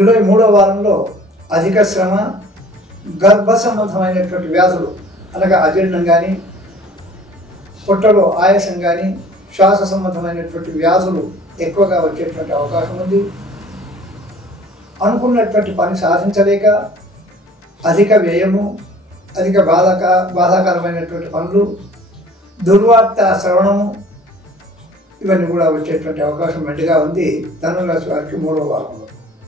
July 3వ వారంలో అధిక శ్రమ, గర్భ సంబంధమైనటువంటి వ్యాధులు అనగా అజీర్ణం కానీ, పొట్టలో ఆయాసం కానీ, శ్వాస సంబంధమైనటువంటి వ్యాధులు ఎక్కువగా వచ్చేటువంటి అవకాశం ఉంది. అనుకున్నటువంటి పని సాధించలేక అధిక వ్యయము, అధిక బాధాకరమైనటువంటి పనులు, దుర్వార్త శ్రవణము ఇవన్నీ కూడా వచ్చేటువంటి అవకాశం మెండుగా ఉంది ధనురాశి వారికి 3వ వారంలో.